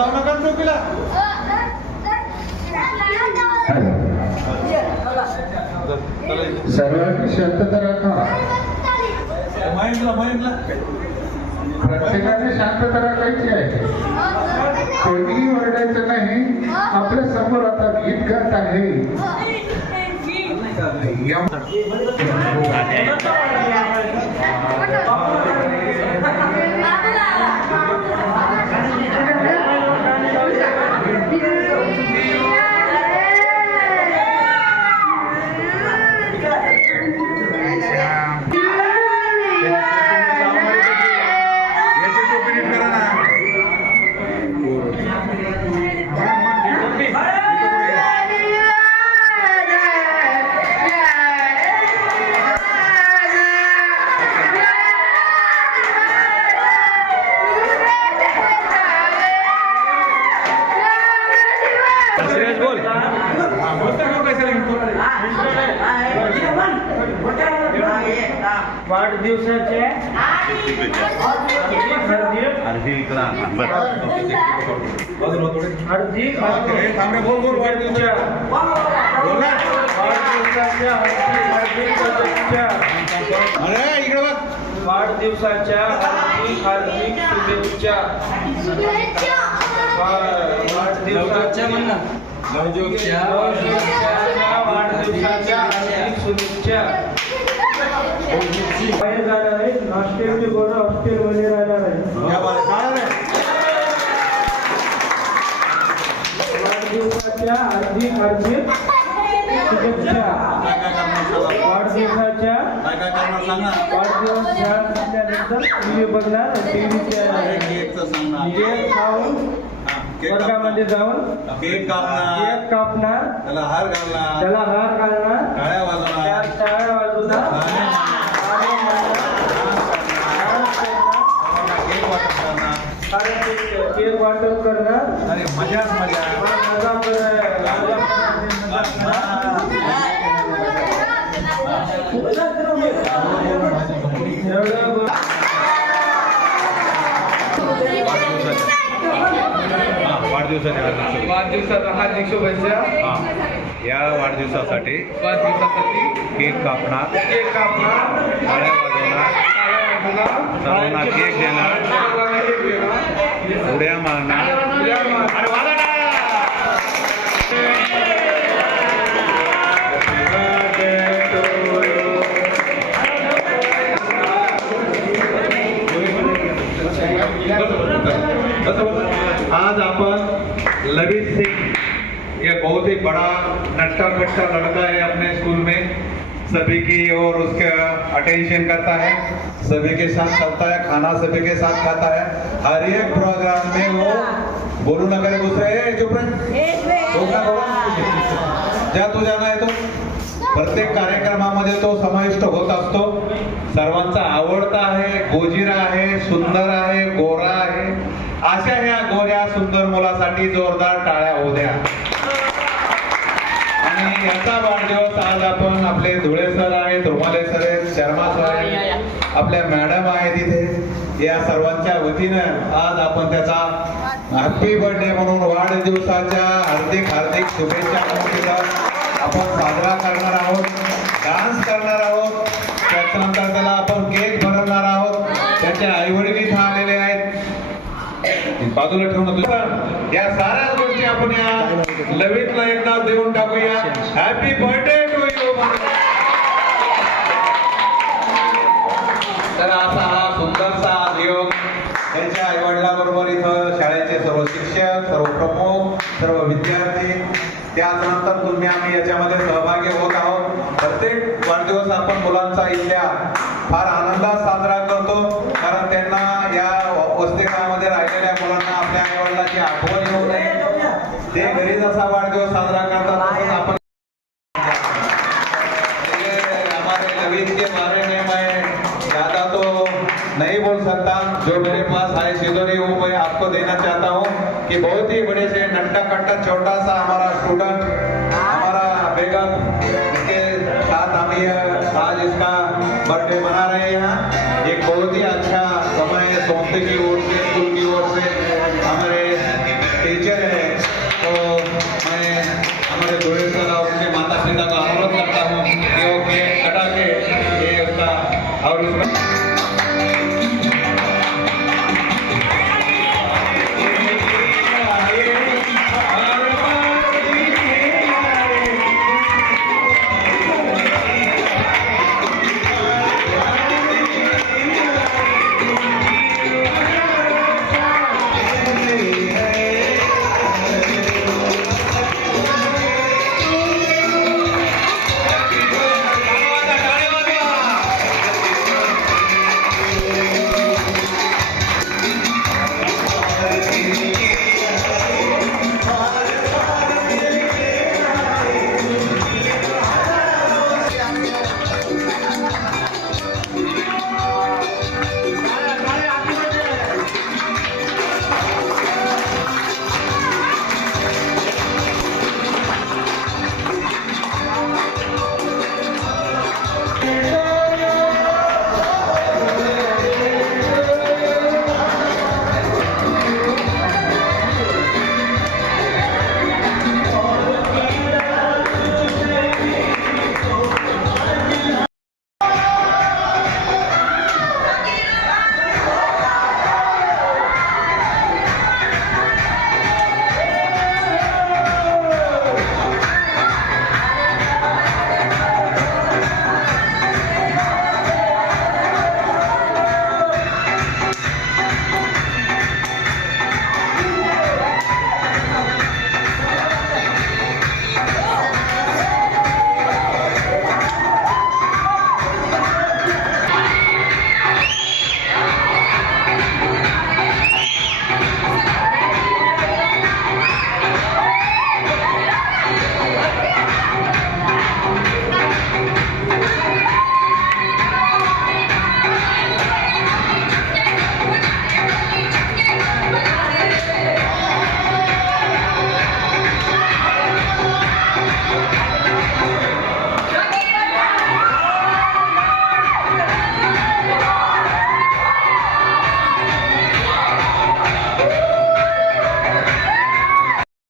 जाऊ नका ना चौकीला सर्वांनी शांतता राखा महेंद्रला महेंद्रला प्रत्येकाने शांतता राखायची आहे. कोणीही ओरडायचं नाही. आपल्यासमोर आता गीत गात आहे. वाढदिवसाचे हार्दिक बाजूला थोडे. हार्दिक ए, थांब बोल बोल वाढदिवसाच्या. बोल ना. वाढदिवसाच्या हार्दिक हार्दिक शुभेच्छा. अरे इकडे बघ. वाढदिवसाच्या हार्दिक हार्दिक शुभेच्छा. वाढदिवसाच्या वाढदिवसाच्या हार्दिक शुभेच्छा. बाहेर जाणार आहे नाश्त्याचे गोळा हॉस्टेलमध्ये राहणार रे. वाढदिवसाच्या हार्दिक हार्दिक शुभेच्छा. वाढदिवसाच्या. वाढदिवस शाळा संपल्यानंतर टीव्ही बघणार टीव्हीच्या अरे, केकचं सांग ना. केक खाऊन वर्गामध्ये. जाऊन केक कापणार केक कापणार त्याला हार घालणार त्याला हार घालणार टाळ्या वाजवणार वाटप करणार. अरे मजाच मजा मजा कर- मजा एवढं ब- वाढदिवसाच्या हार्दिक वाढदिवसाचा हार्दिक शुभेच्छा. या वाढदिवसासाठी वाढदिवसासाठी केक कापणार. केक कापणार. वाजवणार. सर्वांना केक देणार. उड्या मारणार! आज अपन ललित सिंह ये बहुत ही बड़ा नट्टा कट्टा लड़का है अपने स्कूल सभी की और उसके अटेंशन करता है। सभी के साथ चलता है खाना सभी के साथ खाता है। हर एक प्रोग्राम में वो बोलू ना करे दूसरे "ए, चुप ज्या तू जाना आहे तो। प्रत्येक कार्यक्रमामध्ये तो समाविष्ट होत असतो. सर्वांचा आवडता आहे गोजिरा आहे सुंदर आहे गोरा आहे. अशा ह्या गोऱ्या सुंदर मुलासाठी जोरदार टाळ्या होऊ द्या. आणि याचा वाढदिवस रुमाले सर आहेत शर्मा सर आहेत आपल्या मॅडम आहेत इथे. या सर्वांच्या वतीनं आज आपण त्याचा हॅपी बर्थडे म्हणून वाढदिवसाच्या हार्दिक हार्दिक शुभेच्छा आपण साजरा करणार आहोत. डान्स करणार आहोत. त्याच्यानंतर त्याला आपण केक बनवणार आहोत. त्याचे आई वडील इथं आलेले आहेत. बाजूला ठेवून या साऱ्या गोष्टी आपण या लवितला एकदा देऊन टाकूया. हॅपी बर्थडे टू यू तर असा हा सुंदरसा योग त्यांच्या आई वडिलांबरोबर इथं शाळेचे सर्व शिक्षक सर्व प्रमुख सर्व विद्यार्थी त्यानंतर तुम्ही आम्ही याच्यामध्ये सहभागी होत आहोत. प्रत्येक वाढदिवस आपण मुलांचा इथल्या फार आनंदात साजरा करतो. चाहता हूँ कि बहुत ही बड़े से नट्टा कट्टा छोटा सा हमारा स्टूडेंट हमारा बेगम के साथ हम ये आज इसका बर्थडे मना रहे हैं। एक बहुत ही अच्छा समय है सोते की ओर से, स्कूल की ओर से हमारे टीचर है। तो मैं, हमारे गोयल सर